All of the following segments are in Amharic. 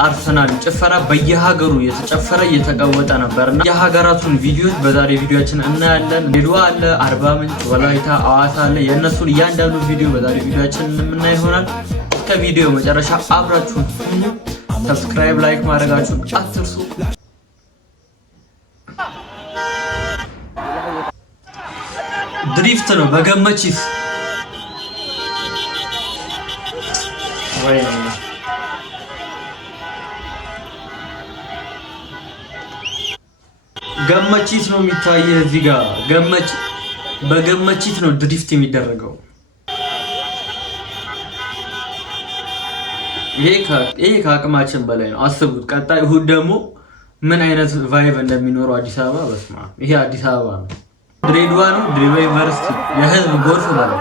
አርሰናል ጭፈራ በየሀገሩ የተጨፈረ እየተቀወጠ ነበርና የሀገራቱን ቪዲዮዎች በዛሬ ቪዲዮአችን እናያለን። ሌላ አለ አርባ ምንጭ፣ ወላይታ፣ አዋሳ አለ። የነሱን እያንዳንዱ ቪዲዮ በዛሬ ቪዲዮአችን የምናይ ይሆናል። ከቪዲዮ መጨረሻ አብራችሁን ሁኑ። ሰብስክራይብ፣ ላይክ ማድረጋችሁን አትርሱ። ድሪፍት ነው በገመቺስ ወይ ገመቺት ነው የሚታየው እዚህ ጋር በገመቺት ነው ድሪፍት የሚደረገው። ይሄ ከአቅማችን በላይ ነው። አስቡት ቀጣይ እሁድ ደግሞ ምን አይነት ቫይብ እንደሚኖረው አዲስ አበባ። በስማ ይሄ አዲስ አበባ ነው፣ ድሬዳዋ ነው፣ ድሬዳዋ ዩኒቨርሲቲ የህዝብ ጎርፍ ነው።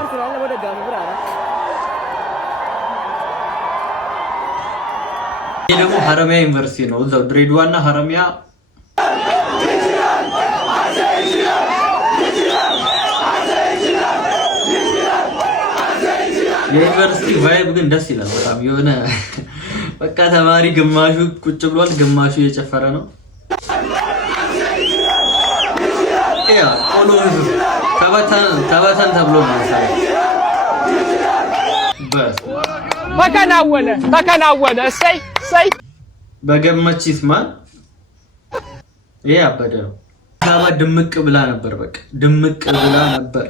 ይሄ ደግሞ ሀረሚያ ዩኒቨርሲቲ ነው፣ እዛው ድሬዳዋና ሀረሚያ። የዩኒቨርሲቲ ቫይብ ግን ደስ ይላል በጣም የሆነ በቃ ተማሪ ግማሹ ቁጭ ብሏል፣ ግማሹ እየጨፈረ ነው። ያ ቆሎ ተበተን ተብሎ ነው ተከናወነ። እሰይ በገመቺስ ማን ይሄ አበደ ነው። ታባ ድምቅ ብላ ነበር፣ በቃ ድምቅ ብላ ነበር።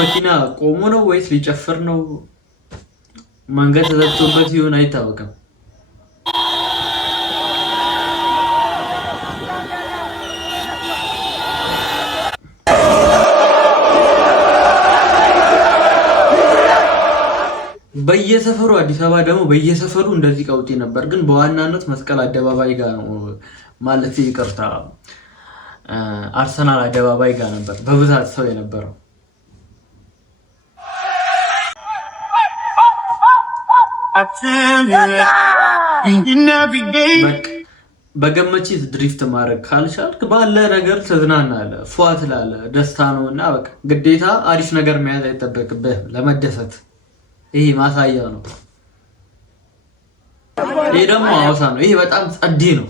መኪና ቆሞ ነው ወይስ ሊጨፍር ነው? መንገድ ተዘግቶበት ይሆን አይታወቅም። በየሰፈሩ አዲስ አበባ ደግሞ በየሰፈሩ እንደዚህ ቀውጢ ነበር፣ ግን በዋናነት መስቀል አደባባይ ጋር ነው ማለት ይቅርታ፣ አርሰናል አደባባይ ጋር ነበር በብዛት ሰው የነበረው። በገመቺት ድሪፍት ማድረግ ካልቻልክ ባለ ነገር ትዝናናለህ፣ ፏ ትላለህ። ደስታ ነውና በቃ ግዴታ አሪፍ ነገር መያዝ አይጠበቅብህም ለመደሰት። ይሄ ማሳያ ነው። ይሄ ደግሞ ሐዋሳ ነው። ይሄ በጣም ጸዴ ነው፣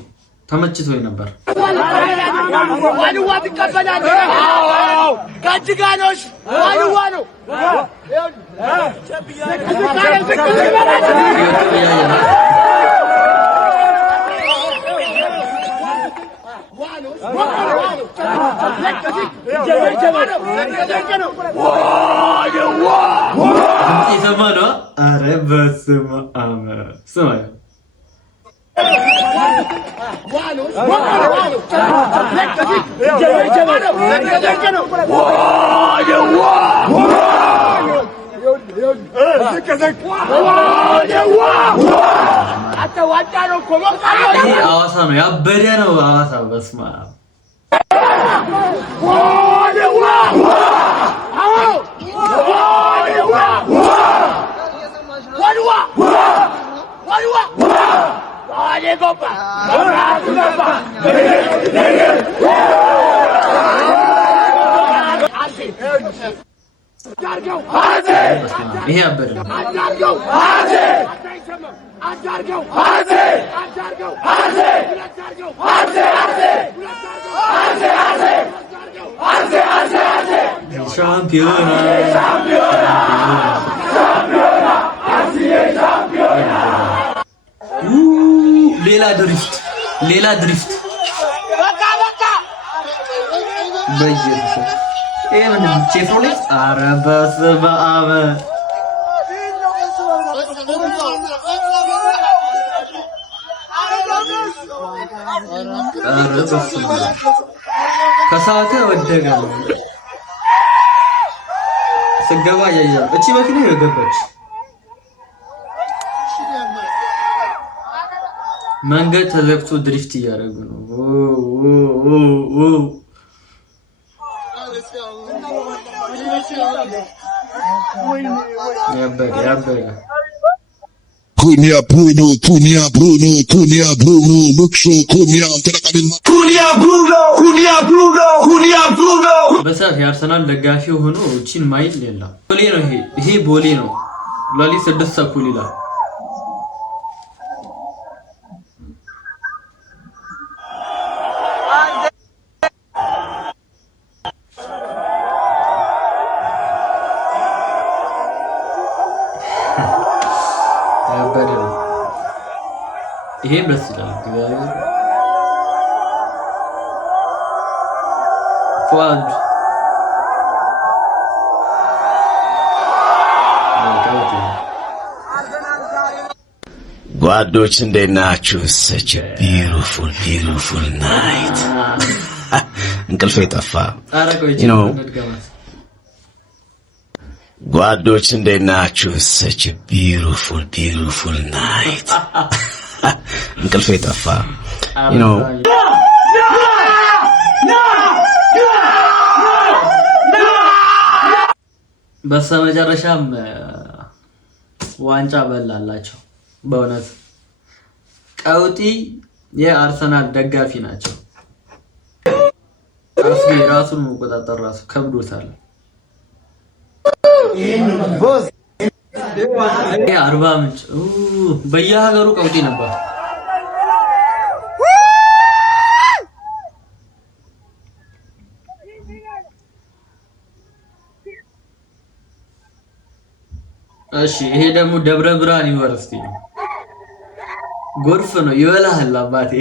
ተመችቶኝ ነበር። ዋልዋ ትቀበላለህ? አዎ ጋጅጋኖሽ ዋልዋ ነው። ኧረ በስመ አብ ስማ ሐዋሳ ነው ያበደ ነው። ሐዋሳ በስመ አብ ይሄ አበደ ነው። ሻምፒዮና ሌላ ድሪፍት በየሱ ይሄ ምንድን ነው? ቼፍሮሌት። ኧረ በስመ አብ ከሰዓት ወደቀ ነው ስገባ ያያል። እቺ መኪና የገባች መንገድ ተዘግቶ ድሪፍት እያደረጉ ነው። ያበደ Cunha Bruno, Luxo, Cunha, Cunha Bruno. በሰዓት የአርሰናል ደጋፊ ሆኖ እቺን ማይል ሌላ ቦሌ ነው ይሄ ቦሌ ነው ላሊ 6 ተኩል ይላል ይሄ ደስ ይላል ፏድ ጓዶች እንዴት ናችሁ? such a beautiful night እንቅልፌ ጠፋ ጓዶች እንዴት ናችሁ? such a beautiful night እንቅልፌ ጠፋ በስተመጨረሻም ዋንጫ በላላቸው በእውነት ቀውጢ የአርሰናል ደጋፊ ናቸው ራሱን መቆጣጠር ራሱ ከብዶታል አርባ ምንጭ በየሀገሩ ቀውጢ ነበር እሺ ይሄ ደግሞ ደብረ ብርሃን ዩኒቨርሲቲ ነው ጎርፍ ነው ይበላል አባቴ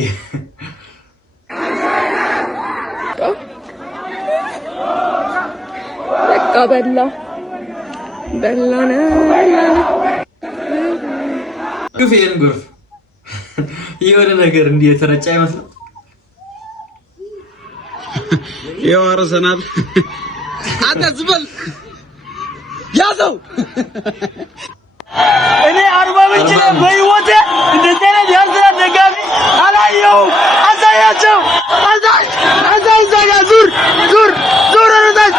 በቃ በላና ግፌን ጎርፍ የሆነ ነገር እንዲህ የተረጫ አይመስልም የአርሰናል አታዝበል ያዘው እኔ 40 ምንጭ በህይወቴ እንደዚህ አይነት የአርሰናል ደጋፊ አላየሁም አሳያቸው አሳይ ዙር አርሰናል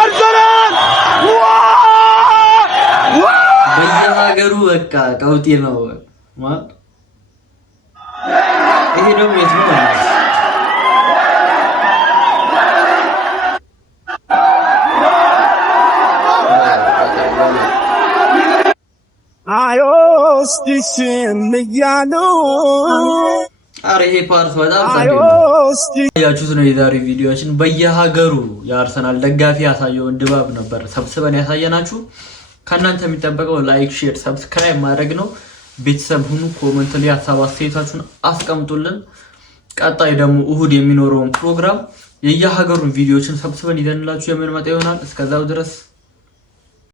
አርሰናል በየሀገሩ በቃ ቀውጢ ነው ማለት ይሄ ደግሞ የት ነው አረ ይሄ ፓርት በጣም ያችሁት ነው የዛሬ ቪዲዮአችን በየሀገሩ የአርሰናል ደጋፊ ያሳየውን ድባብ ነበር ሰብስበን ያሳየናችሁ ከናንተ የሚጠበቀው ላይክ ሼር ሰብስክራይብ ማድረግ ነው ቤተሰብ ሁኑ ኮሜንት ላይ ሀሳብ አስተያየታችሁን አስቀምጡልን ቀጣይ ደግሞ እሁድ የሚኖረውን ፕሮግራም የየሀገሩን ቪዲዮዎችን ሰብስበን ይዘንላችሁ የምንመጣ ይሆናል እስከዛው ድረስ